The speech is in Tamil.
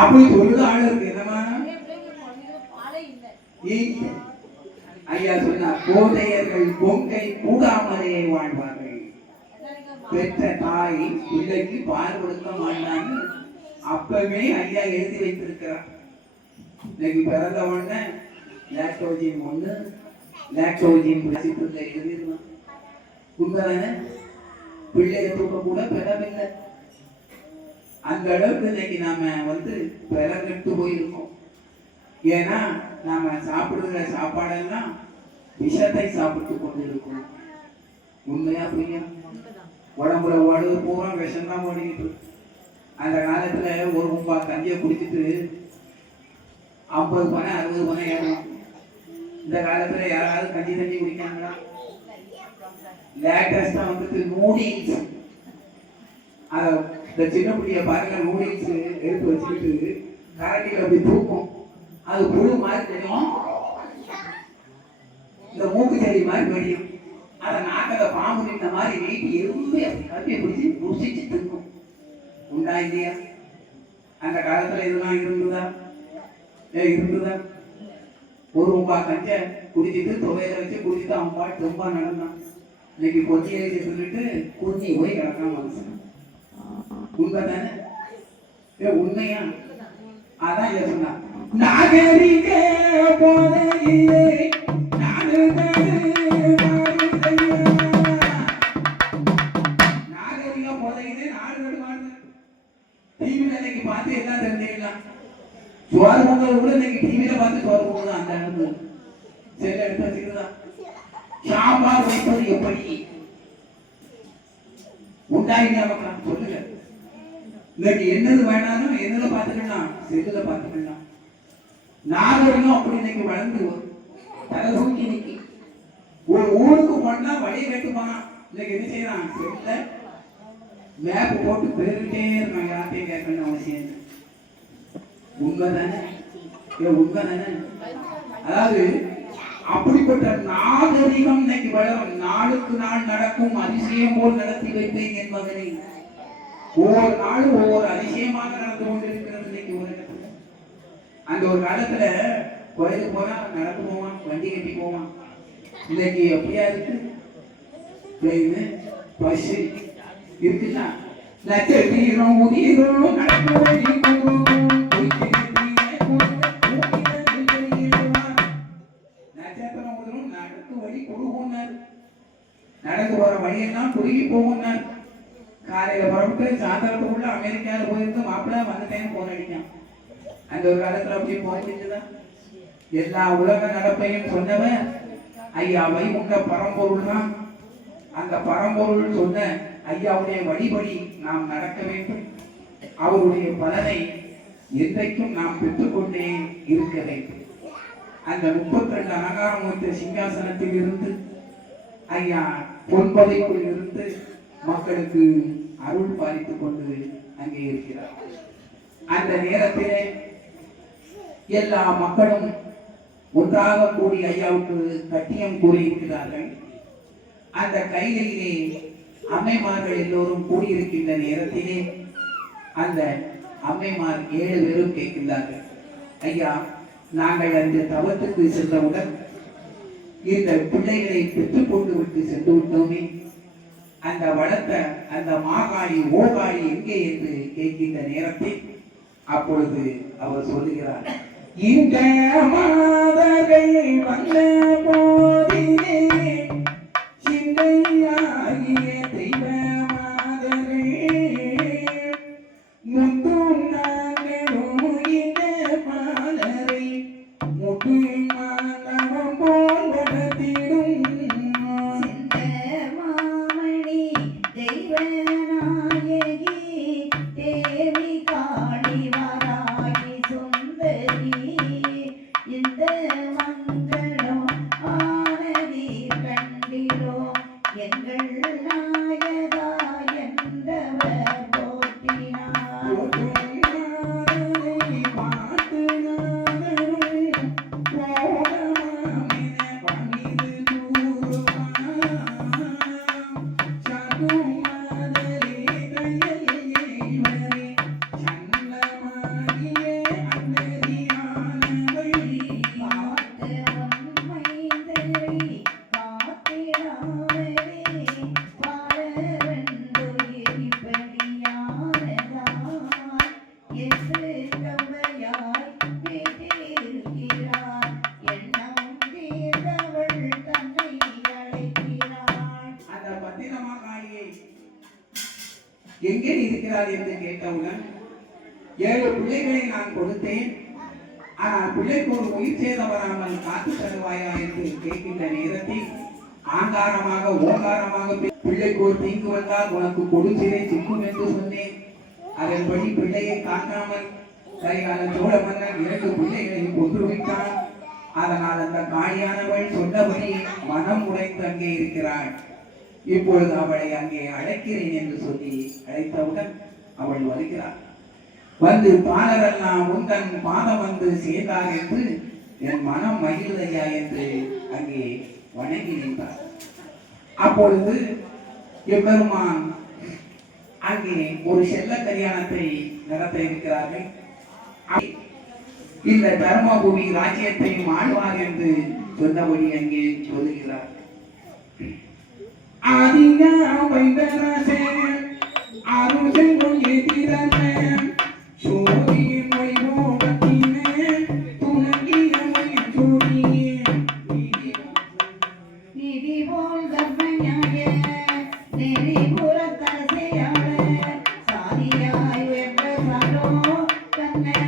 அப்படி சொல்லுது ஆளு இருக்கு என்னமா ஐயா சொன்னார், கோதையர்கள் பொங்கை கூடாமலே வாழ்வார்கள். பெற்ற தாய் பிள்ளைக்கு பால் கொடுக்க மாட்டான்னு அப்பவே ஐயா எழுதி வைத்திருக்கிறார். இன்னைக்கு பிறந்த உடனே லாக்டோஜின் 1 லாக்டோஜின் எழுதிடலாம். உண்மைதானே? பிள்ளைய தூக்க கூட பெறவில்லை. அந்த அளவுக்கு இன்னைக்கு நாம பிறகட்டு போயிருக்கோம். ஏன்னா நாம சாப்பிடுற சாப்பாடெல்லாம் விஷத்தை சாப்பிட்டு கொண்டு இருக்கோம். உண்மையா புரியா? உடம்புல ஓடுவது பூரா விஷம் தான் ஓடிக்கிட்டு. அந்த காலத்துல ஒரு ரூபா கஞ்சியை குடிச்சிட்டு 50 பணம் 60 பணம் ஏறணும். இந்த காலத்துல யாராவது கஞ்சி தண்ணி குடிக்காங்களா? லேட்டஸ்டா நூடில்ஸ். இந்த சின்ன பிள்ளைய பாருங்க, நூடில்ஸ் எடுத்து வச்சுக்கிட்டு கரண்டியில் அப்படி தூக்கும். அது புழு மாதிரி தெரியும், இந்த மூக்கு செடி மாதிரி வெடியும். அதை நாக்கல பாம்பு நின்ற மாதிரி நீட்டி எறும்பு கட்டியை பிடிச்சி ருசிச்சு தின்னும். உண்டா இல்லையா? அந்த காலத்துல இதெல்லாம் இருந்துதா? இருந்துதா? ஒரு ரூபா கஞ்சை குடிச்சிட்டு துவையில வச்சு குடிச்சிட்டு அவன் பாட்டு ரொம்ப நடந்தான். இன்னைக்கு பொத்தி எழுதி சொல்லிட்டு குஞ்சி போய் கிடக்காம மனுஷன். உண்மைதானே? உண்மையா? அதான் சொன்னா, நாகரிக போதையிலே நாகரிக போதையிலே நாடு மாறுது. டிவியில இன்னைக்கு பார்த்து எல்லாம் தெரிஞ்சுக்கலாம். சோறு பொங்கல் கூட இன்னைக்கு டிவியில பார்த்து சோறு பொங்கல் அந்த அளவுக்கு செல்ல எடுத்து வச்சுக்கலாம். சாம்பார் வைப்பது எப்படி? உண்டாயினா சொல்லுங்க. இன்னைக்கு என்னது வேணாலும் என்னல பார்த்துக்கலாம், செல்லுல பார்த்துக்கலாம். நாகரிகம் அப்படி இன்னைக்கு வளர்ந்து தலதூக்கி நிக்கி. ஒரு ஊருக்கு போனா வழியை கேட்டுப்பான். இன்னைக்கு என்ன செய்யறான்? செல்ல மேப் போட்டு போயிட்டே இருக்காங்க. யார்ட்டையும் கேட்கணும் அவசியம். உண்மைதானே? உண்மைதானே? அதாவது அப்படிப்பட்ட நாகரிகம் இன்னைக்கு வளரும். நாளுக்கு நாள் நடக்கும் அதிசயம் போல் நடத்தி வைப்பேன் என் மகனை. ஒவ்வொரு நாளும் ஒவ்வொரு அதிசயமாக நடந்து கொண்டிருக்கிறது இன்னைக்கு உலகத்துல. அந்த ஒரு காலத்துல கோயிலுக்கு போனா நடந்து போவான், வண்டி கட்டி போவான். இன்னைக்கு எப்படியா இருக்கு? ட்ரெயின், பஸ் இருக்குன்னா நட்சத்திரம் உதிரும் நடந்து நட்சத்திரம் உதிரும் நடக்கு வழி குறுகுன்னார். நடந்து போற வழியெல்லாம் குறுகி போகுன்னார். காலையில புறப்பட்டு சாயந்தரத்துக்குள்ள அமெரிக்காவில் போயிருந்து மாப்பிள்ள வந்துட்டேன்னு போன் அடிக்கான். அந்த ஒரு காலத்துல அப்படி போக முடிஞ்சுதான். எல்லா உலக நடப்பையும் சொன்னவன் ஐயா வைகுண்ட பரம்பொருள் தான். அந்த பரம்பொருள் சொன்ன ஐயாவுடைய வழிபடி நாம் நடக்க வேண்டும். அவருடைய பலனை என்றைக்கும் நாம் பெற்றுக்கொண்டே இருக்க வேண்டும். அந்த 32 அலங்காரம் வைத்த சிங்காசனத்தில் இருந்து ஐயா பொன்பதைக்குள் இருந்து மக்களுக்கு அருள் பாலித்துக் கொண்டு அங்கே இருக்கிறார். அந்த நேரத்திலே எல்லா மக்களும் ஒன்றாக கூடி ஐயாவுக்கு கட்டியம் கூறியிருக்கிறார்கள். அந்த கையிலே அம்மைமார்கள் எல்லோரும் கூடியிருக்கின்ற நேரத்திலே அந்த அம்மைமார் 7 பேரும் கேட்கின்றார்கள், ஐயா நாங்கள் அந்த தவத்துக்கு சென்றவுடன் இந்த பிள்ளைகளை பெற்றுக் கொண்டு விட்டு சென்று விட்டோமே, அந்த வளர்த்த அந்த மாகாளி ஓகாளி எங்கே என்று கேட்கின்ற நேரத்தில் அப்பொழுது அவர் சொல்லுகிறார், இந்த மாதர்கள் வந்த போதிலே சிந்தையாகிய தெய்வ மாதர்கள் முத்தும் நாங்களும் இந்த மாதரை முத்து மாதவம் போல் வளர்த்திடும் கொடுக்கிறாள் என்று கேட்டவுடன் 7 பிள்ளைகளை நான் கொடுத்தேன், ஆனால் பிள்ளைக்கு ஒரு உயிர் சேதம் வராமல் காத்து தருவாயா என்று கேட்கின்ற நேரத்தில் ஆங்காரமாக ஓங்காரமாக பிள்ளைக்கு ஒரு தீங்கு வந்தால் உனக்கு கொடுச்சிறை சிக்கும் என்று சொன்னேன். அதன்படி பிள்ளையை காக்காமல் கைகால சோழ மன்னன் 2 பிள்ளைகளை கொன்றுவிட்டான். அதனால் அந்த காளியானவள் சொன்னபடி மனம் உடைந்து அங்கே இருக்கிறாள். இப்பொழுது அவளை அங்கே அழைக்கிறேன் என்று சொல்லி அழைத்தவுடன் அவள் வருகிறாள். வந்து பாலரெல்லாம் உந்தன் பாதம் வந்து சேர்ந்தார் என்று என் மனம் மகிழ்ந்தையா என்று அங்கே வணங்கி நின்றார். அப்பொழுது எம்பெருமான் அங்கே ஒரு செல்ல கல்யாணத்தை நடத்த இருக்கிறார்கள். இந்த தர்மபுரி ராஜ்யத்தையும் ஆழ்வார் என்று சொன்னபடி அங்கே சொல்லுகிறார். ஆதியா வைந்தராசே ஆருசெங்கொள் எதிரமே சூரியன் வைபோகத்தினே துணங்கிய மொழி சூரியே நிதி போல் கர்ப்பஞாய நெறிபுறத்தரசையாள சாதியாய் வென்ற சாரோ தன்னை